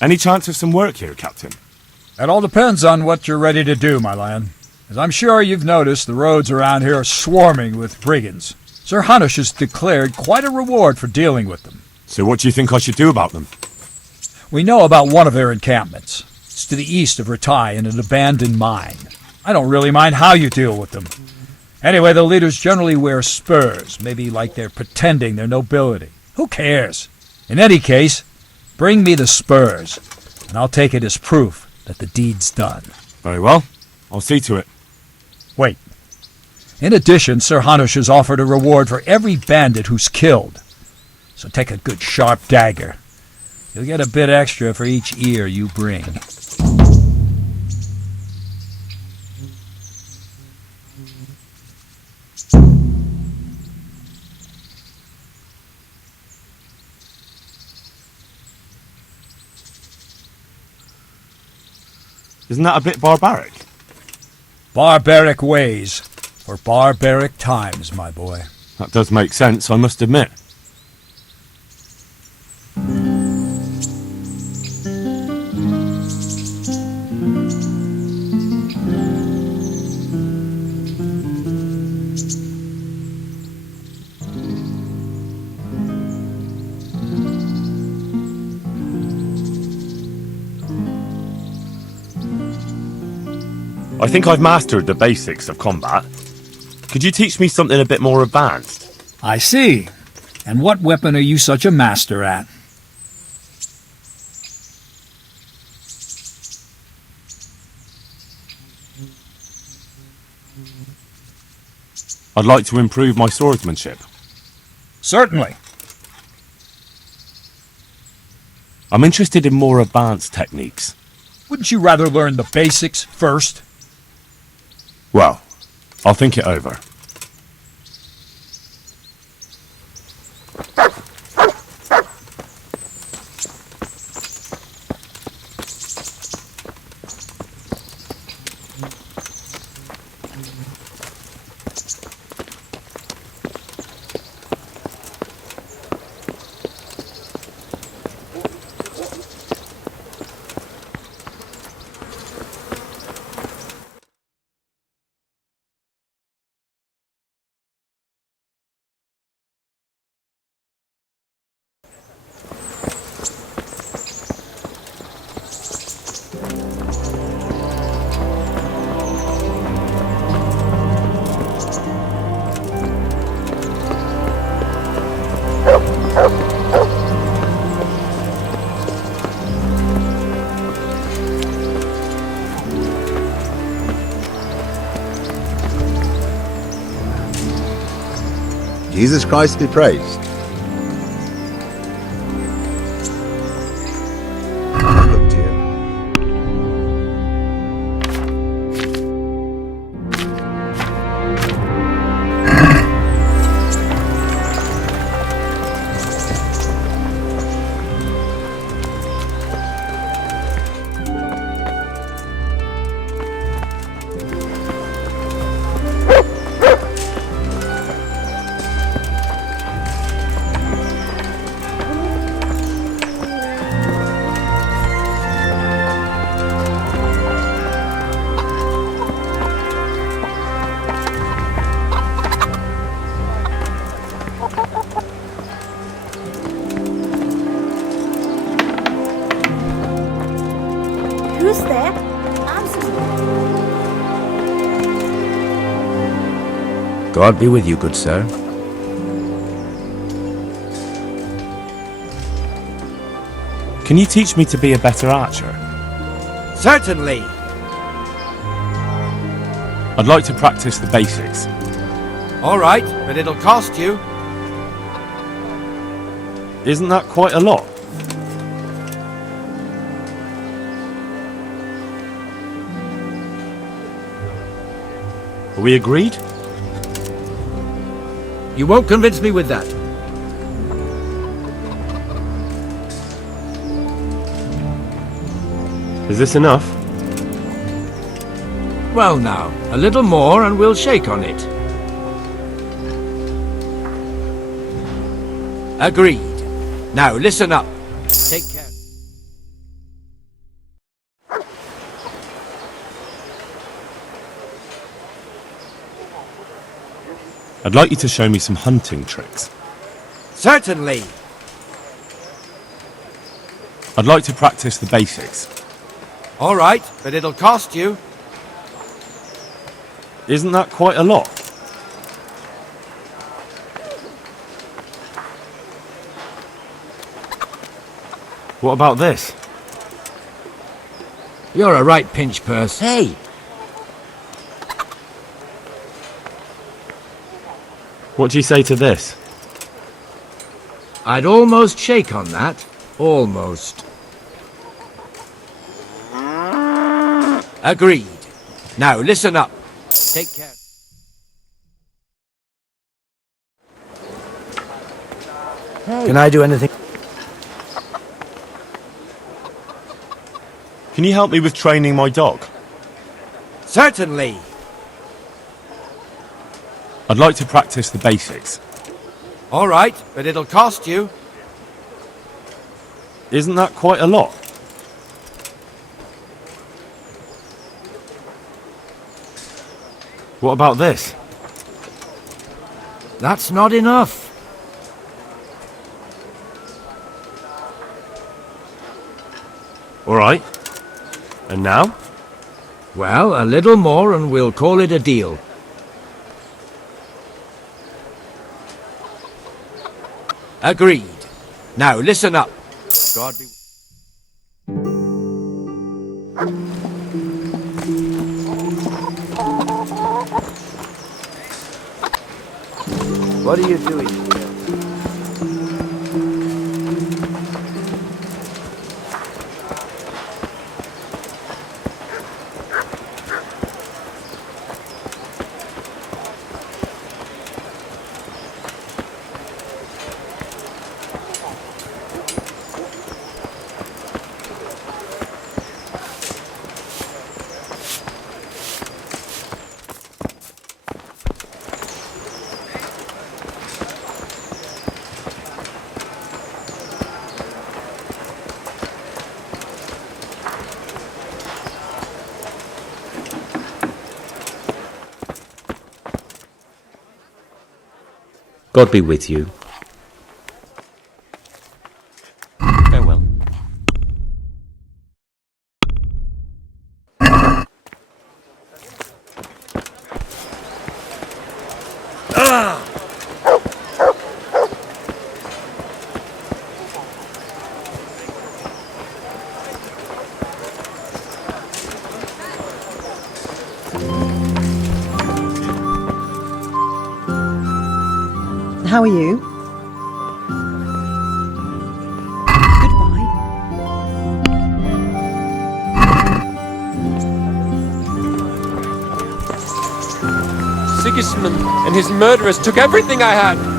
Any chance of some work here, Captain? That all depends on what you're ready to do, my lad. As I'm sure you've noticed, the roads around here are swarming with brigands. Sir Hanush has declared quite a reward for dealing with them. So what do you think I should do about them? We know about one of their encampments. It's to the east of Ratai in an abandoned mine. I don't really mind how you deal with them. Anyway, the leaders generally wear spurs, maybe like they're pretending they're nobility. Who cares? In any case, bring me the spurs, and I'll take it as proof that the deed's done. Very well. I'll see to it. Wait. In addition, Sir Hanush has offered a reward for every bandit who's killed. So take a good sharp dagger. You'll get a bit extra for each ear you bring. Isn't that a bit barbaric? Barbaric ways for barbaric times, my boy. That does make sense, I must admit. I think I've mastered the basics of combat. Could you teach me something a bit more advanced? I see. And what weapon are you such a master at? I'd like to improve my swordsmanship. Certainly. I'm interested in more advanced techniques. Wouldn't you rather learn the basics first? Well, I'll think it over. Jesus Christ be praised. Look to you. Who's there? Answer me. God be with you, good sir. Can you teach me to be a better archer? Certainly. I'd like to practice the basics. All right, but it'll cost you. Isn't that quite a lot? Are we agreed? You won't convince me with that. Is this enough? Well now, a little more and we'll shake on it. Agreed. Now listen up. Take care. I'd like you to show me some hunting tricks. Certainly. I'd like to practice the basics. All right, but it'll cost you. Isn't that quite a lot? What about this? You're a right pinch purse. Hey! What do you say to this? I'd almost shake on that. Almost. Agreed. Now listen up. Take care. Can I do anything? Can you help me with training my dog? Certainly. I'd like to practice the basics. All right, but it'll cost you. Isn't that quite a lot? What about this? That's not enough. All right. And now? Well, a little more and we'll call it a deal. Agreed. Now listen up. God be... What are you doing? God be with you. Farewell. How are you? Goodbye. Sigismund and his murderers took everything I had.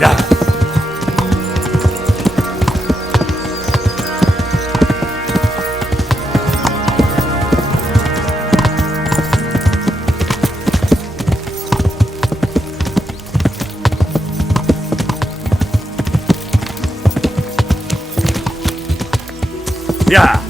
Yeah. Yeah.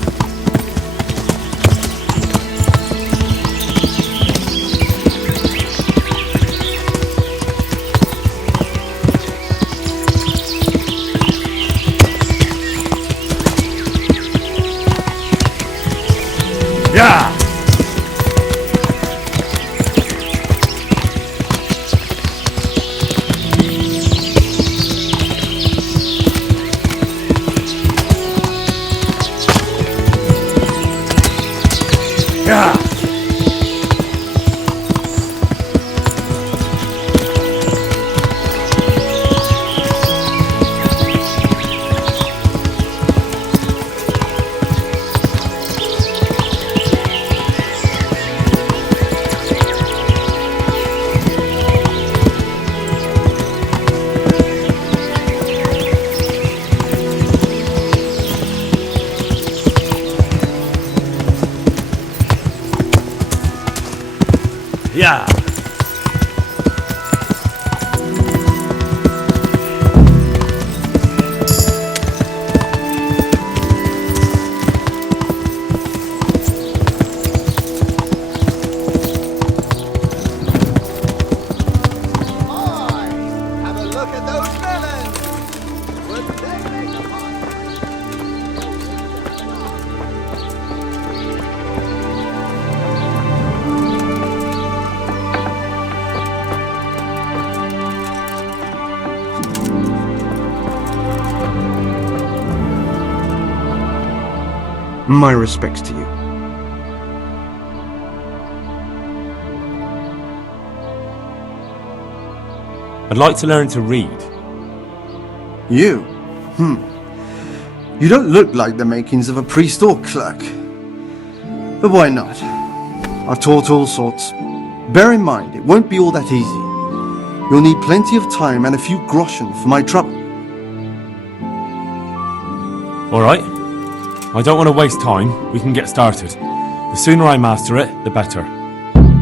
Yeah. Yeah. Yeah. Have a look at those melons. Would they make a pie? My respects to you. I'd like to learn to read. You? You don't look like the makings of a priest or clerk. But why not? I've taught all sorts. Bear in mind, it won't be all that easy. You'll need plenty of time and a few groschen for my trouble. All right. I don't want to waste time. We can get started. The sooner I master it, the better.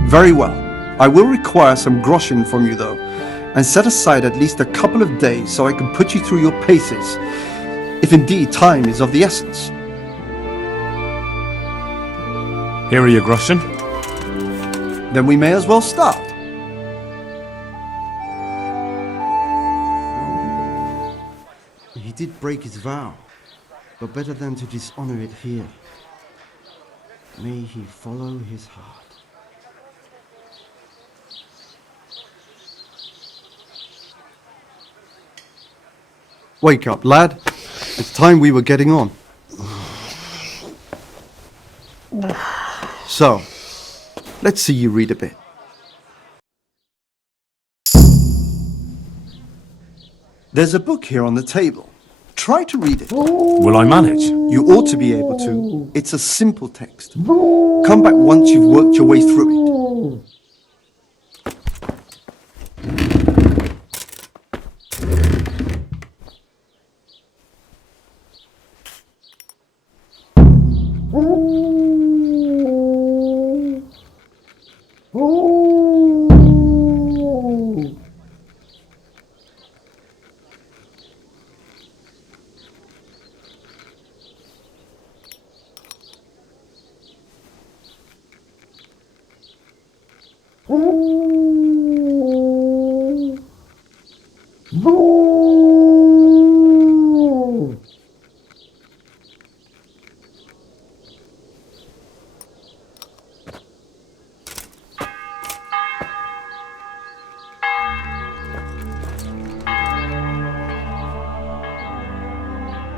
Very well. I will require some groschen from you though, and set aside at least a couple of days so I can put you through your paces, if indeed time is of the essence. Here are your groschen. Then we may as well start. He did break his vow, but better than to dishonor it here. May he follow his heart. Wake up, lad. It's time we were getting on. So, let's see you read a bit. There's a book here on the table. Try to read it. Will I manage? You ought to be able to. It's a simple text. Come back once you've worked your way through it.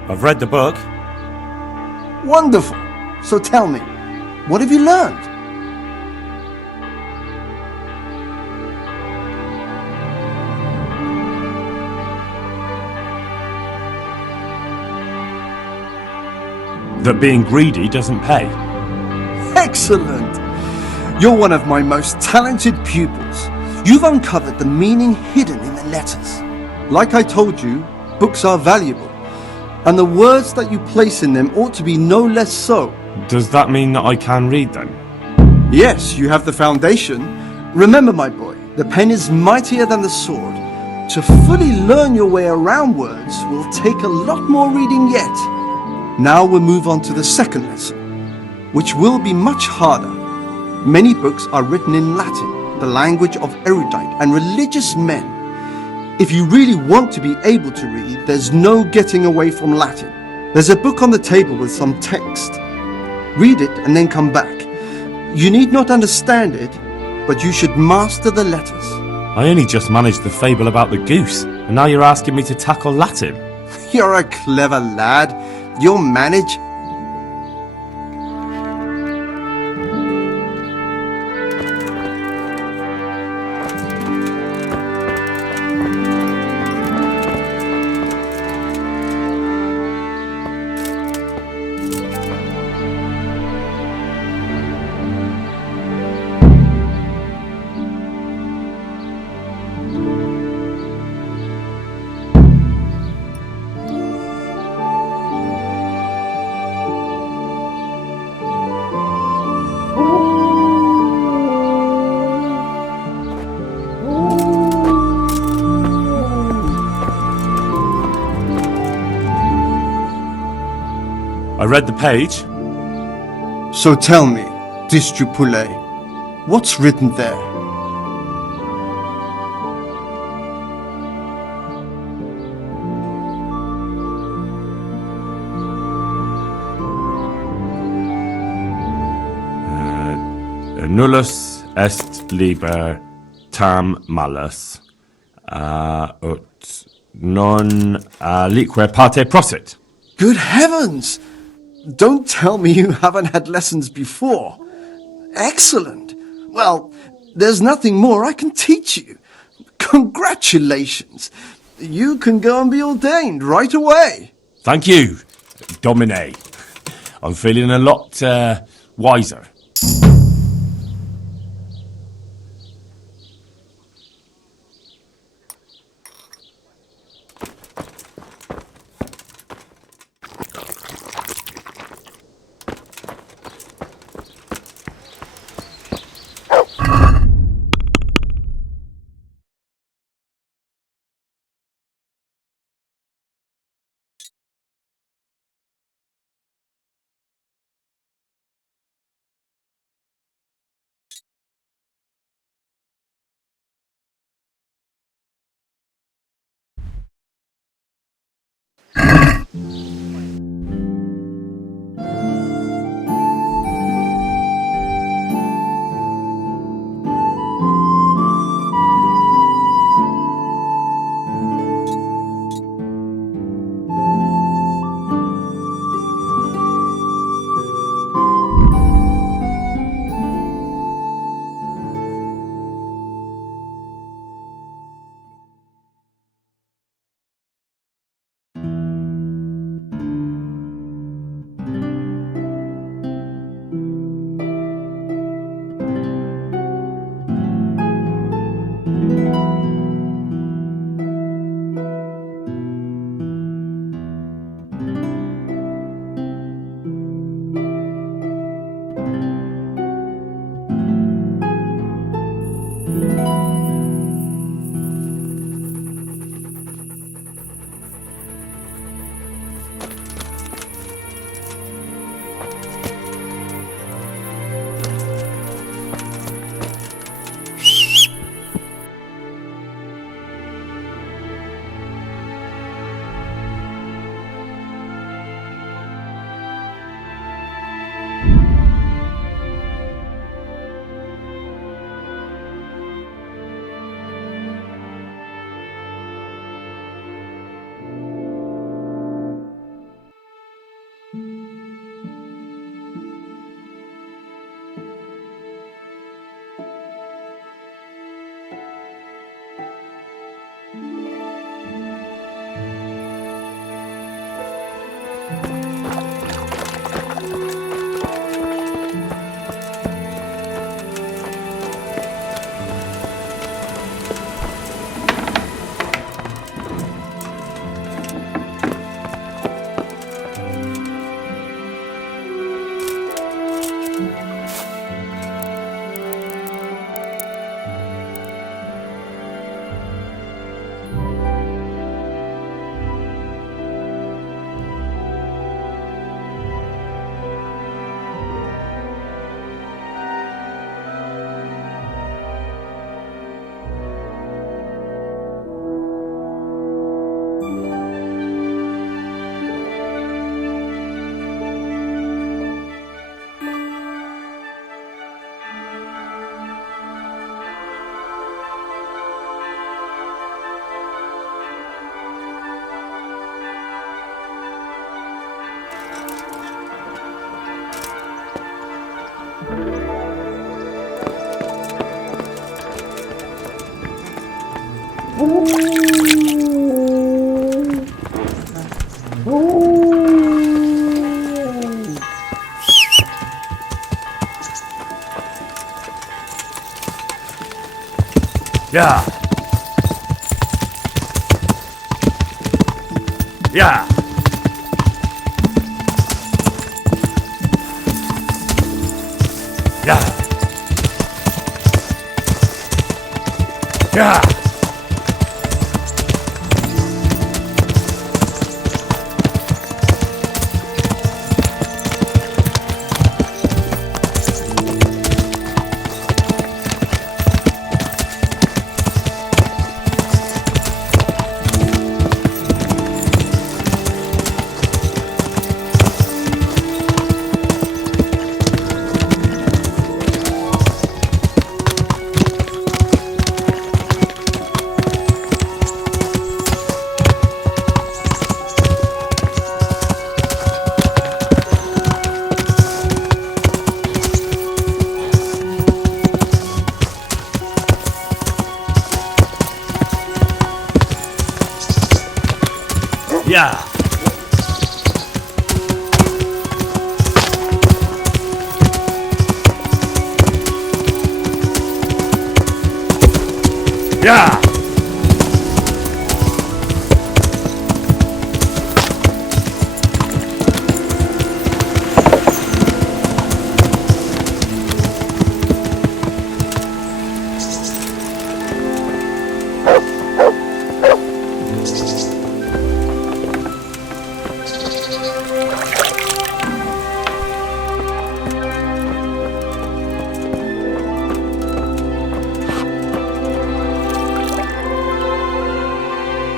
I've read the book. Wonderful. So tell me, what have you learned? That being greedy doesn't pay. Excellent! You're one of my most talented pupils. You've uncovered the meaning hidden in the letters. Like I told you, books are valuable, and the words that you place in them ought to be no less so. Does that mean that I can read then? Yes, you have the foundation. Remember, my boy, the pen is mightier than the sword. To fully learn your way around words will take a lot more reading yet. Now we'll move on to the second lesson, which will be much harder. Many books are written in Latin, the language of erudite and religious men. If you really want to be able to read, there's no getting away from Latin. There's a book on the table with some text. Read it and then come back. You need not understand it, but you should master the letters. I only just managed the fable about the goose, and now you're asking me to tackle Latin. You're a clever lad. You'll manage. I read the page. So tell me, Distupule, what's written there? Nullus est liber tam malus, ut non alique parte prosit. Good heavens! Don't tell me you haven't had lessons before. Excellent. Well, there's nothing more I can teach you. Congratulations. You can go and be ordained right away. Thank you, Domine. I'm feeling a lot wiser. Yeah. Yeah. Yeah. Yeah. Yeah. Yeah.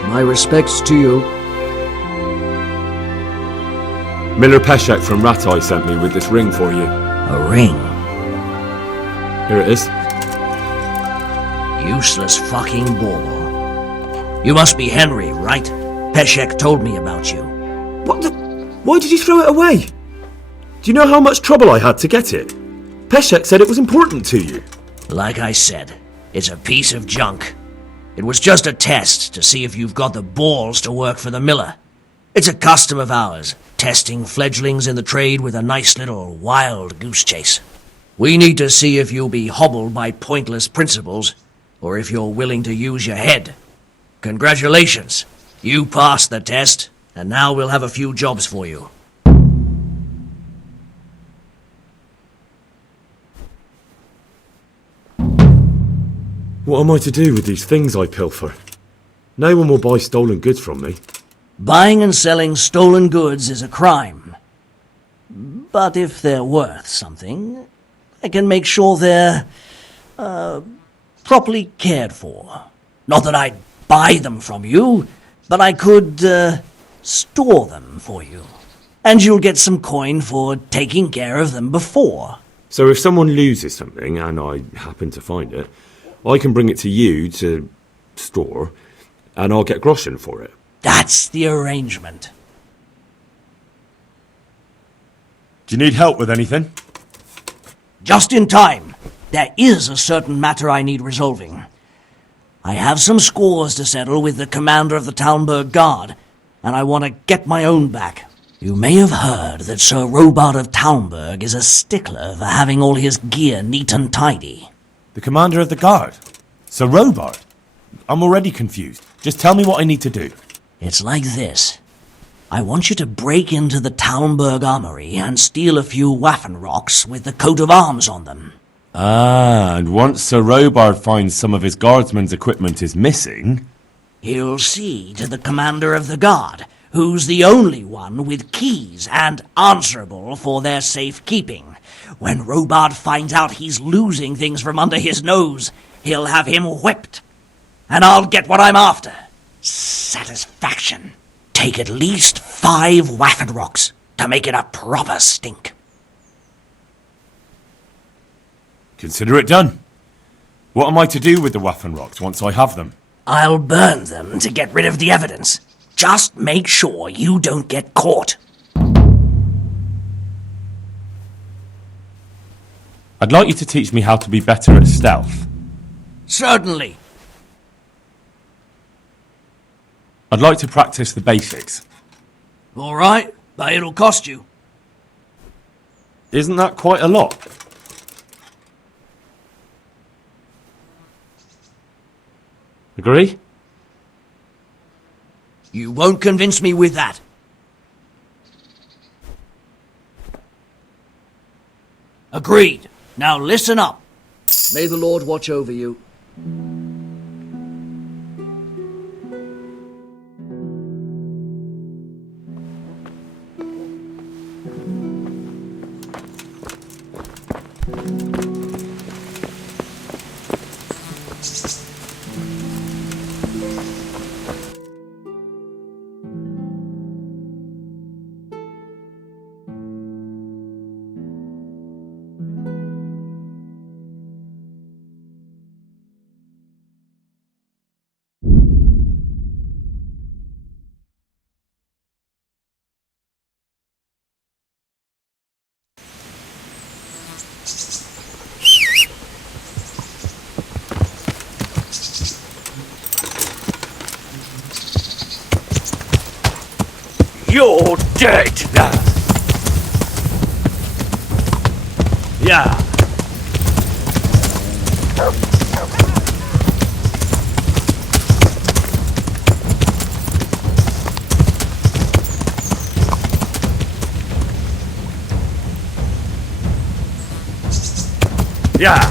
My respects to you. Miller Peshek from Ratai sent me with this ring for you. A ring. Here it is. Useless fucking bauble. You must be Henry, right? Peshek told me about you. What the... Why did you throw it away? Do you know how much trouble I had to get it? Peshek said it was important to you. Like I said, it's a piece of junk. It was just a test to see if you've got the balls to work for the miller. It's a custom of ours, testing fledglings in the trade with a nice little wild goose chase. We need to see if you'll be hobbled by pointless principles, or if you're willing to use your head. Congratulations. You passed the test, and now we'll have a few jobs for you. What am I to do with these things I pilfer? No one will buy stolen goods from me. Buying and selling stolen goods is a crime. But if they're worth something, I can make sure they're, properly cared for. Not that I'd buy them from you, but I could, store them for you. And you'll get some coin for taking care of them before. So if someone loses something, and I happen to find it, I can bring it to you to store, and I'll get groschen for it. That's the arrangement. Do you need help with anything? Just in time. There is a certain matter I need resolving. I have some scores to settle with the commander of the Talmberg Guard, and I want to get my own back. You may have heard that Sir Robard of Talmberg is a stickler for having all his gear neat and tidy. The commander of the guard? Sir Robard? I'm already confused. Just tell me what I need to do. It's like this. I want you to break into the Talmberg armory and steal a few Waffen rocks with the coat of arms on them. Ah, and once Sir Robard finds some of his guardsmen's equipment is missing... He'll see to the commander of the guard, who's the only one with keys and answerable for their safekeeping. When Robard finds out he's losing things from under his nose, he'll have him whipped. And I'll get what I'm after. Satisfaction. Take at least 5 Waffen rocks to make it a proper stink. Consider it done. What am I to do with the Waffen rocks once I have them? I'll burn them to get rid of the evidence. Just make sure you don't get caught. I'd like you to teach me how to be better at stealth. Certainly. I'd like to practice the basics. All right, but it'll cost you. Isn't that quite a lot? Agree? You won't convince me with that. Agreed. Now listen up. May the Lord watch over you. You're dead! Yeah. Yeah.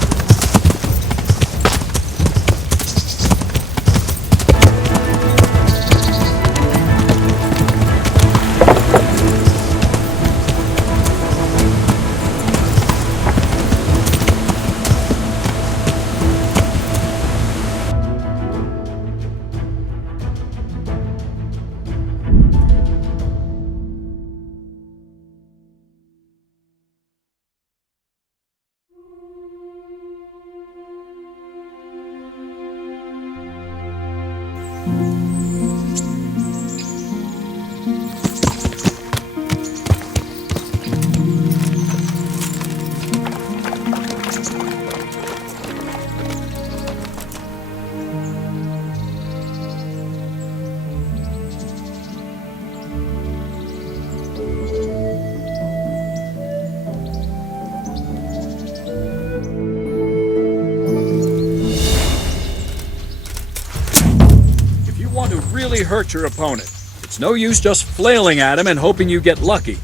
Really hurt your opponent. It's no use just flailing at him and hoping you get lucky.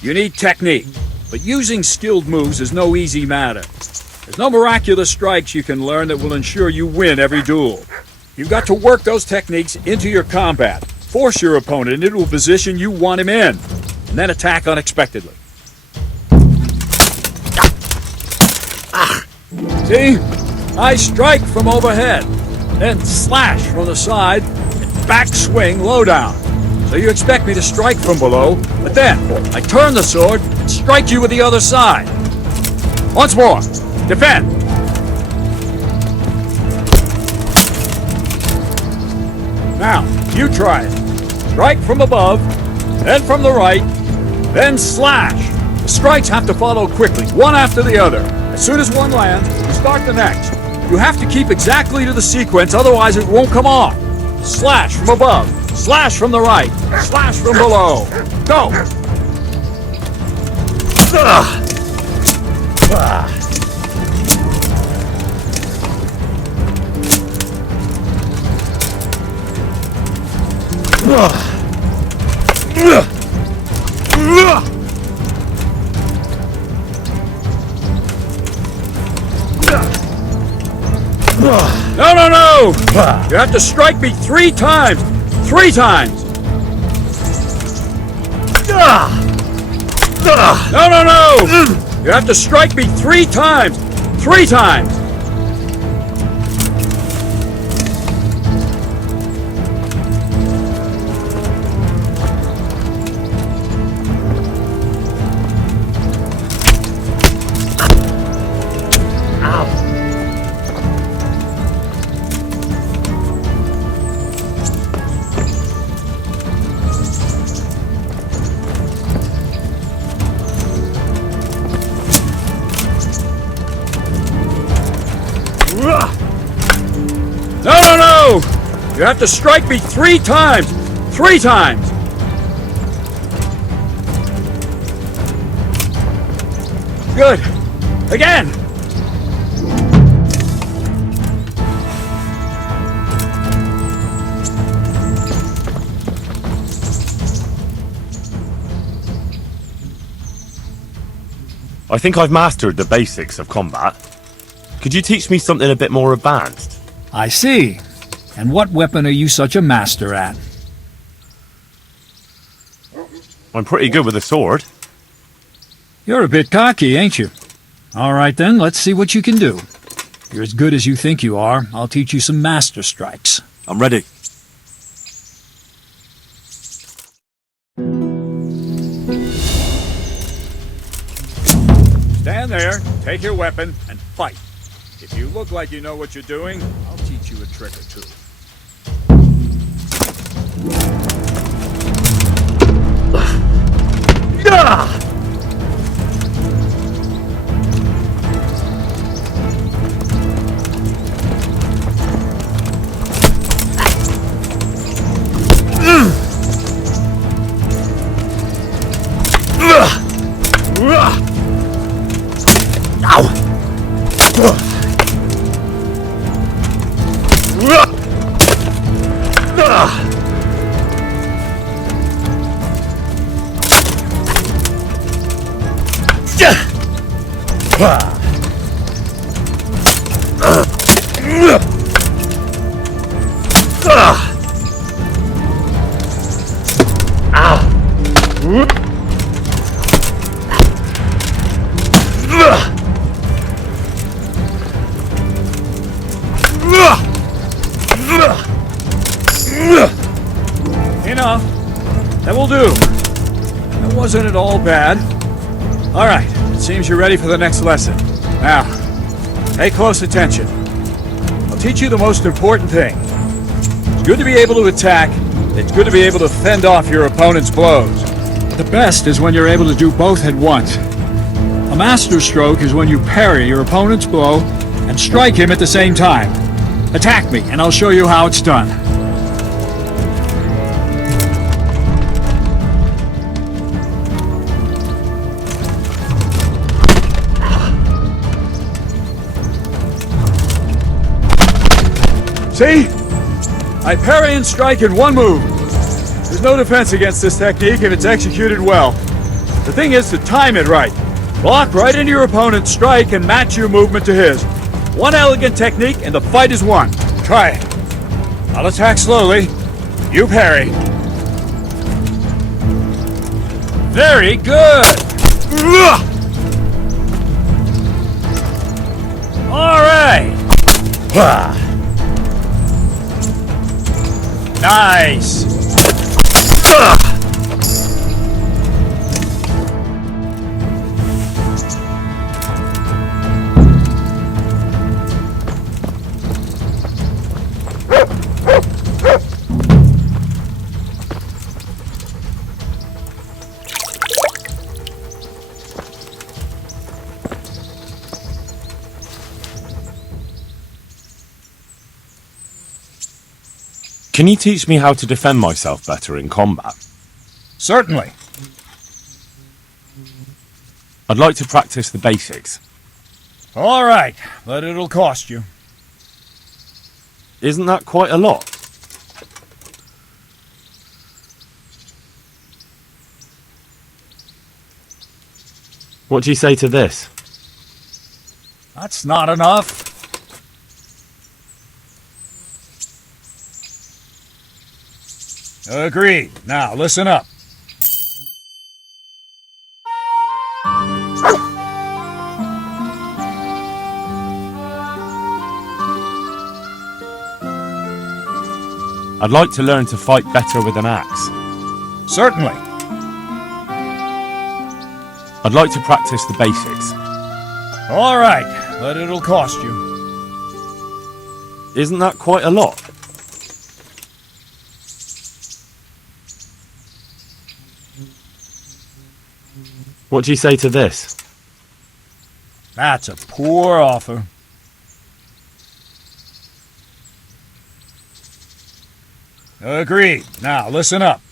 You need technique, but using skilled moves is no easy matter. There's no miraculous strikes you can learn that will ensure you win every duel. You've got to work those techniques into your combat, force your opponent into a position you want him in, and then attack unexpectedly. See? I strike from overhead, then slash from the side, backswing low down. So you expect me to strike from below, but then I turn the sword and strike you with the other side. Once more. Defend. Now, you try it. Strike from above, then from the right, then slash. The strikes have to follow quickly, one after the other. As soon as one lands, you start the next. You have to keep exactly to the sequence, otherwise it won't come off. Slash from above, slash from the right, slash from below. Go! No, no, no! You have to strike me 3 times! 3 times! No, no, no! You have to strike me 3 times! 3 times! No, no, no! You have to strike me 3 times! 3 times! Good! Again! I think I've mastered the basics of combat. Could you teach me something a bit more advanced? I see. And what weapon are you such a master at? I'm pretty good with a sword. You're a bit cocky, ain't you? All right then, let's see what you can do. If you're as good as you think you are, I'll teach you some master strikes. I'm ready. Stand there, take your weapon, and fight. If you look like you know what you're doing, I'll teach you a trick or two. Enough. That will do. That wasn't at all bad. All right, it seems you're ready for the next lesson. Now, pay close attention. I'll teach you the most important thing. It's good to be able to attack. It's good to be able to fend off your opponent's blows. The best is when you're able to do both at once. A master stroke is when you parry your opponent's blow and strike him at the same time. Attack me, and I'll show you how it's done. See? I parry and strike in one move. There's no defense against this technique if it's executed well. The thing is to time it right. Block right into your opponent's strike and match your movement to his. One elegant technique and the fight is won. Try it. I'll attack slowly. You parry. Very good! All right! Nice! Can you teach me how to defend myself better in combat? Certainly. I'd like to practice the basics. All right, but it'll cost you. Isn't that quite a lot? What do you say to this? That's not enough. Agreed. Now, listen up. I'd like to learn to fight better with an axe. Certainly. I'd like to practice the basics. All right, but it'll cost you. Isn't that quite a lot? What do you say to this? That's a poor offer. Agreed. Now, listen up.